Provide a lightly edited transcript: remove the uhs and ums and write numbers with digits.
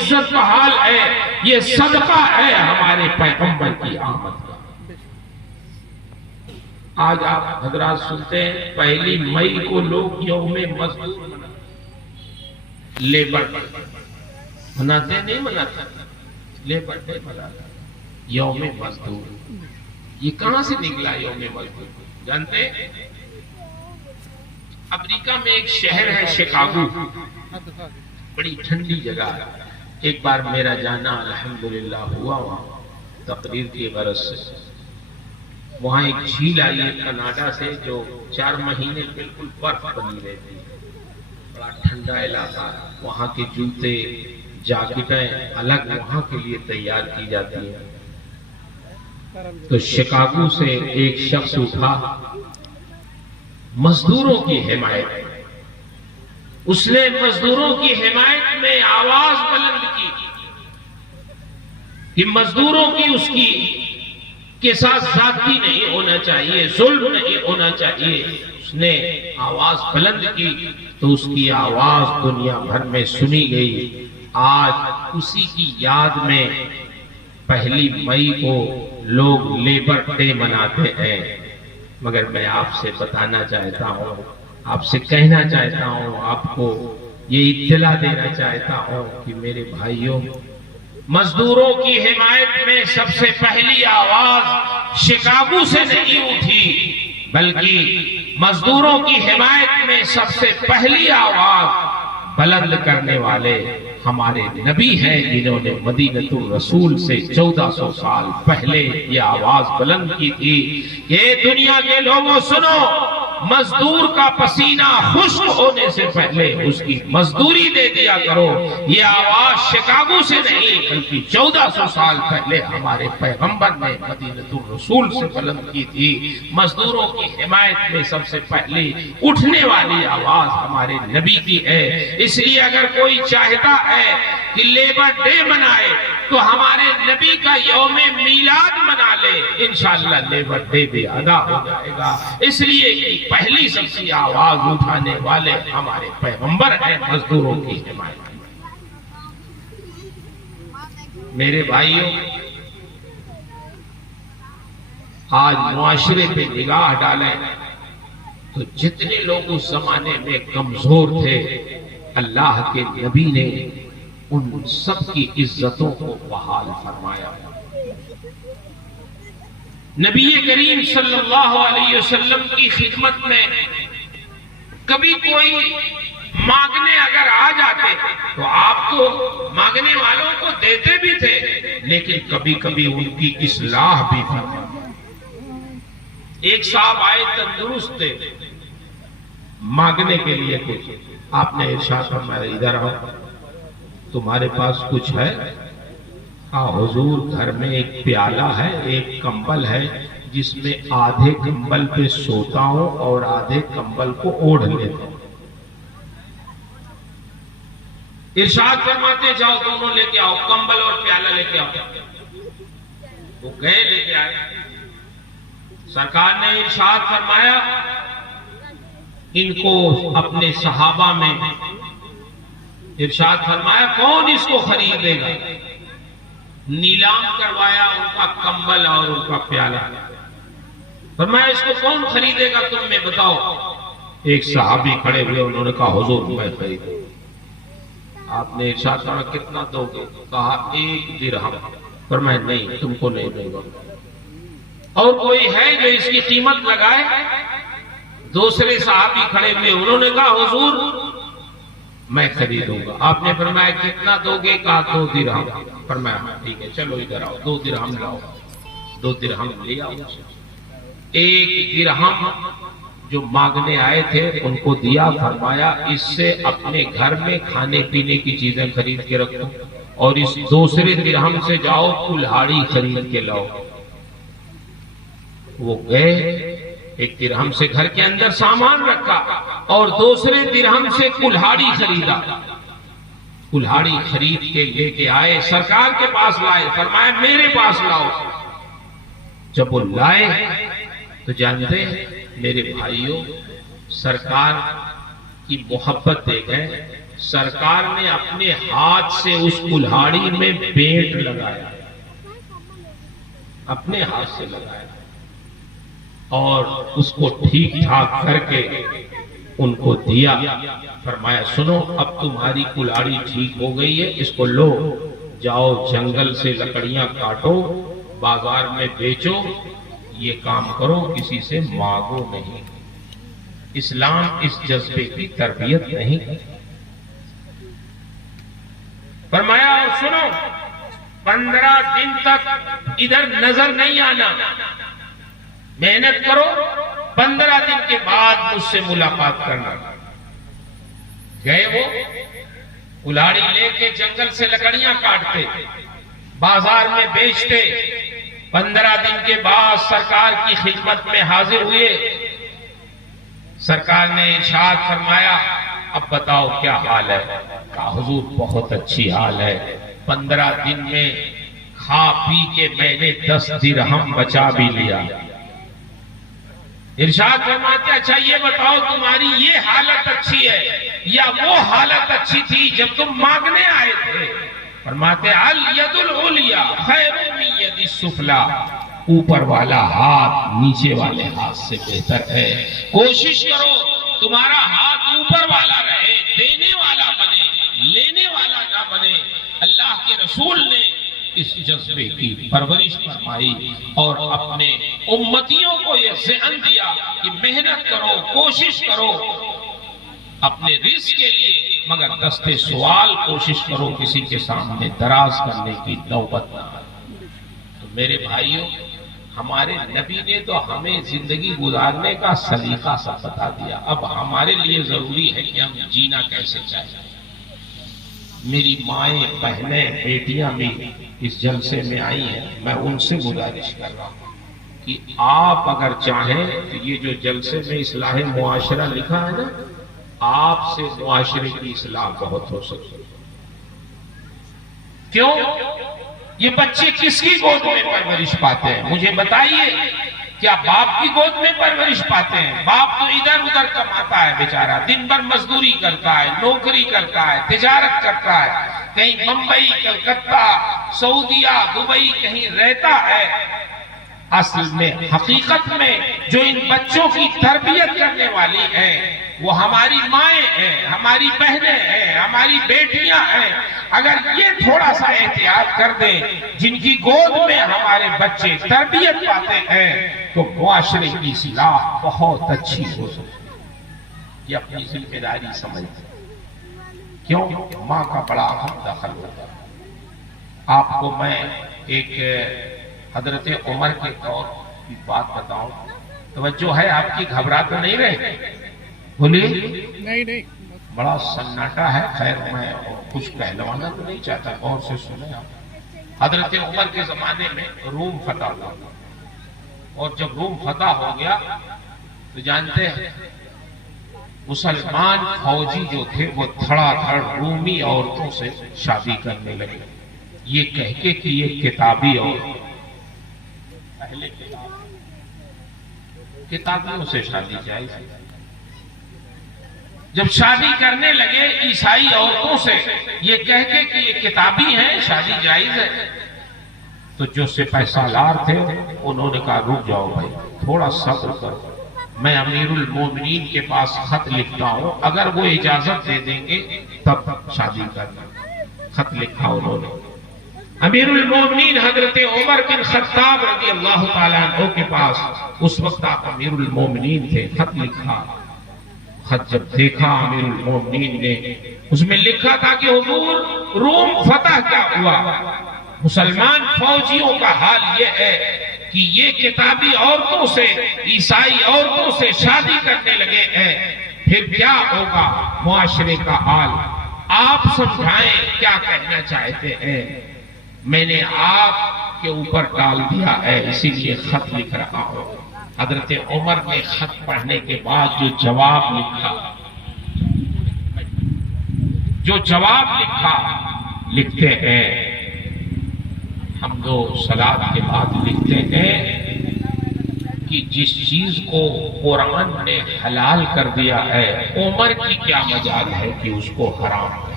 عزت کا حال ہے، یہ صدقہ ہے ہمارے پیغمبر کی آمد کا۔ آج آپ حضرات سنتے ہیں 1 مئی کو لوگ یوم مزدور لیبر مناتے، نہیں مناتے، لیبر ڈے مناتے، یوم مزدور۔ یہ کہاں سے نکلا یوم مزدور جانتے ہیں؟ امریکہ میں ایک شہر ہے شکاگو، بڑی ٹھنڈی جگہ ہے۔ ایک بار میرا جانا الحمدللہ ہوا وہاں تقریر کی غرض سے۔ وہاں ایک جھیل آئی ہے کناڈا سے جو 4 مہینے بالکل برف بنی رہتی ہے، بڑا ٹھنڈا علاقہ ہے۔ وہاں کے جوتے جاکٹیں الگ وہاں کے لیے تیار کی جاتی ہیں۔ تو شکاگو سے ایک شخص اٹھا مزدوروں کی حمایت، اس نے مزدوروں کی حمایت میں آواز بلند کی کہ مزدوروں کی اس کی کے ساتھ زیادتی نہیں ہونا چاہیے، ظلم نہیں ہونا چاہیے۔ اس نے آواز بلند کی تو اس کی آواز دنیا بھر میں سنی گئی۔ آج اسی کی یاد میں 1 مئی کو لوگ لیبر ڈے مناتے ہیں۔ مگر میں آپ سے بتانا چاہتا ہوں، آپ سے کہنا چاہتا ہوں، آپ کو یہ اطلاع دینا چاہتا ہوں کہ میرے بھائیوں، مزدوروں کی حمایت میں سب سے پہلی آواز شکاگو سے نہیں اٹھی، بلکہ مزدوروں کی حمایت میں سب سے پہلی آواز بلند کرنے والے ہمارے نبی ہیں، جنہوں نے مدینۃ الرسول سے 1400 سال پہلے یہ آواز بلند کی تھی کہ دنیا کے لوگوں سنو، مزدور کا پسینہ خشک ہونے سے پہلے اس کی مزدوری دے دیا کرو۔ یہ آواز شکاگو سے نہیں بلکہ 1400 سال پہلے ہمارے پیغمبر نے مدینۃ الرسول سے بلند کی تھی۔ مزدوروں کی حمایت میں سب سے پہلی اٹھنے والی آواز ہمارے نبی کی ہے۔ اس لیے اگر کوئی چاہتا ہے کہ لیبر ڈے منائے تو ہمارے نبی کا یوم میلاد منا لے، انشاءاللہ لیبر ڈے بھی ادا ہو جائے گا۔ اس لیے کہ پہلی سب سے آواز اٹھانے والے ہمارے پیغمبر ہیں مزدوروں کی حمایت۔ میرے بھائیوں، آج معاشرے پہ نگاہ ڈالیں تو جتنے لوگ اس زمانے میں کمزور تھے، اللہ کے نبی نے ان سب کی عزتوں کو بحال فرمایا۔ نبی کریم صلی اللہ علیہ وسلم کی خدمت میں کبھی کوئی مانگنے اگر آ جاتے تو آپ تو مانگنے والوں کو دیتے بھی تھے، لیکن کبھی کبھی ان کی اصلاح بھی فرماتے۔ ایک صاحب آئے تندرست تھے، مانگنے کے لیے کچھ، آپ نے ارشاد فرمایا ادھر آؤ، تمہارے پاس کچھ ہے؟ حضور گھر میں ایک پیالہ ہے، ایک کمبل ہے جس میں آدھے کمبل پہ سوتا ہوں اور آدھے کمبل کو اوڑھ لیتا ہوں۔ ارشاد فرماتے جاؤ دونوں لے کے آؤ، کمبل اور پیالہ لے کے آؤ۔ وہ گئے لے کے آئے۔ سرکار نے ارشاد فرمایا ان کو اپنے صحابہ میں ارشاد فرمایا کون اس کو خریدے گا؟ نیلام کروایا ان کا کمبل اور ان کا پیالہ۔ فرمایا اس کو کون خریدے گا تم میں بتاؤ؟ ایک صحابی کھڑے ہوئے، انہوں نے کہا حضور میں خریدوں۔ آپ نے ارشاد فرمایا کتنا دو گے؟ کہا 1 درہم۔ فرمایا نہیں تم کو نہیں دوں گا۔ اور کوئی ہے جو اس کی قیمت لگائے؟ دوسرے صحابی کھڑے ہوئے، انہوں نے کہا حضور میں خریدوں گا۔ آپ نے فرمایا کتنا دو گے؟ کہا 2 درہم۔ فرمایا ٹھیک ہے چلو ادھر آؤ، 2 درہم لاؤ۔ 2 درہم لے آؤ۔ 1 درہم جو مانگنے آئے تھے ان کو دیا، فرمایا اس سے اپنے گھر میں کھانے پینے کی چیزیں خرید کے رکھو، اور اس دوسرے درہم سے جاؤ کلہاڑی خرید کے لاؤ۔ وہ گئے، 1 درہم سے گھر کے اندر سامان رکھا اور دوسرے درہم سے کلہاڑی خریدا۔ کلہاڑی خرید کے لے کے آئے، سرکار کے پاس لائے، فرمایا میرے پاس لاؤ۔ جب وہ لائے تو جانتے ہیں میرے بھائیوں، سرکار کی محبت دیکھ گئے، سرکار نے اپنے ہاتھ سے اس کلہاڑی میں بینٹ لگایا، اپنے ہاتھ سے لگایا اور اس کو ٹھیک ٹھاک کر کے ان کو دیا۔ فرمایا سنو، اب تمہاری کلہاڑی ٹھیک ہو گئی ہے، اس کو لو، جاؤ جنگل سے لکڑیاں کاٹو، بازار میں بیچو، یہ کام کرو، کسی سے مانگو نہیں۔ اسلام اس جذبے کی تربیت نہیں۔ فرمایا اور سنو، 15 دن تک ادھر نظر نہیں آنا، محنت کرو، 15 دن کے بعد مجھ سے ملاقات کرنا۔ گئے وہ کلاڑی لے کے جنگل سے لکڑیاں کاٹتے، بازار میں بیچتے، 15 دن کے بعد سرکار کی خدمت میں حاضر ہوئے۔ سرکار نے ارشاد فرمایا اب بتاؤ کیا حال ہے؟ کہا حضور بہت اچھی حال ہے، 15 دن میں کھا پی کے میں نے 10 درہم بچا بھی لیا۔ ارشاد فرماتے اچھا یہ بتاؤ تمہاری یہ حالت اچھی ہے یا وہ حالت اچھی تھی جب تم مانگنے آئے تھے؟ فرماتے الید العلیٰ خیر من ید السفلیٰ، اوپر والا ہاتھ نیچے والے ہاتھ سے بہتر ہے۔ کوشش کرو تمہارا ہاتھ اوپر والا رہے، دینے والا بنے، لینے والا نہ بنے۔ اللہ کے رسول نے اس جذبے کی پرورش فرمائی اور اپنے امتیوں کو یہ ذہن دیا کہ محنت کرو، کوشش کرو اپنے رزق کے لیے، مگر دستے سوال کوشش کرو کسی کے سامنے دراز کرنے کی نوبت نہ آئے۔ تو میرے بھائیوں، ہمارے نبی نے تو ہمیں زندگی گزارنے کا سلیقہ سب بتا دیا، اب ہمارے لیے ضروری ہے کہ ہم جینا کیسے چاہیے۔ میری مائیں، بہنیں، بیٹیاں بھی اس جلسے میں آئی ہیں، میں ان سے گزارش کر رہا ہوں کہ آپ اگر چاہیں تو یہ جو جلسے میں اصلاح معاشرہ لکھا ہے نا، آپ سے معاشرے کی اصلاح بہت ہو سکتی ہے۔ کیوں؟ یہ بچے کس کی گود میں پرورش پاتے ہیں؟ مجھے بتائیے، کیا باپ کی گود میں پرورش پاتے ہیں؟ باپ تو ادھر ادھر کماتا ہے بیچارہ، دن بھر مزدوری کرتا ہے، نوکری کرتا ہے، تجارت کرتا ہے، کہیں ممبئی، کلکتہ، سعودیہ، دبئی کہیں رہتا ہے۔ اصل میں حقیقت میں جو ان بچوں کی تربیت کرنے والی ہیں وہ ہماری مائیں ہیں، ہماری بہنیں ہیں، ہماری بیٹیاں ہیں۔ اگر یہ تھوڑا سا احتیاط کر دیں، جن کی گود میں ہمارے بچے تربیت پاتے ہیں، تو معاشرے کی اصلاح بہت اچھی ہو سکتی ہے۔ یہ اپنی ذمہ داری سمجھتے ہیں۔ کیوں؟ ماں کا بڑا اہم دخل ہوتا ہے۔ آپ کو میں ایک حضرت عمر کے طور کی بات بتاؤں، توجہ ہے آپ کی؟ گھبرا تو نہیں رہے؟ بولیے نہیں، بڑا سناٹا ہے۔ خیر میں کچھ کہلوانا تو نہیں چاہتا، غور سے سنیں آپ۔ حضرت عمر کے زمانے میں روم فتح ہوا، اور جب روم فتح ہو گیا تو جانتے ہیں مسلمان فوجی جو تھے وہ دھڑا دھڑ رومی عورتوں سے شادی کرنے لگے، یہ کہہ کے کہ یہ کتابی اور پہلے کتابیوں سے شادی جائز ہے۔ جب شادی کرنے لگے عیسائی عورتوں سے یہ کہہ کے کہ یہ کتابی ہیں، شادی جائز ہے، تو جو سپہ سالار تھے انہوں نے کہا رک جاؤ بھائی، تھوڑا صبر کرو، میں امیر المومنین کے پاس خط لکھتا ہوں، اگر وہ اجازت دے دیں گے تب شادی کرنا۔ خط لکھا انہوں نے، امیر المومنین حضرت عمر بن خطاب رضی اللہ تعالیٰ عنہ کے پاس، اس وقت آپ امیر المومنین تھے، خط لکھا۔ خط جب دیکھا امیر المومنین نے، اس میں لکھا تھا کہ حضور روم فتح کیا ہوا، مسلمان فوجیوں کا حال یہ ہے کہ یہ کتابی عورتوں سے، عیسائی عورتوں سے شادی کرنے لگے ہیں، پھر کیا ہوگا معاشرے کا حال؟ آپ سمجھائیں کیا کہنا چاہتے ہیں؟ میں نے آپ کے اوپر ڈال دیا ہے، اسی لیے خط لکھ رہا ہوں۔ حضرت عمر نے خط پڑھنے کے بعد جو جواب لکھا، لکھتے ہیں حمد و صلات کے بعد لکھتے ہیں کہ جس چیز کو قرآن نے حلال کر دیا ہے عمر کی کیا مجال ہے کہ اس کو حرام کر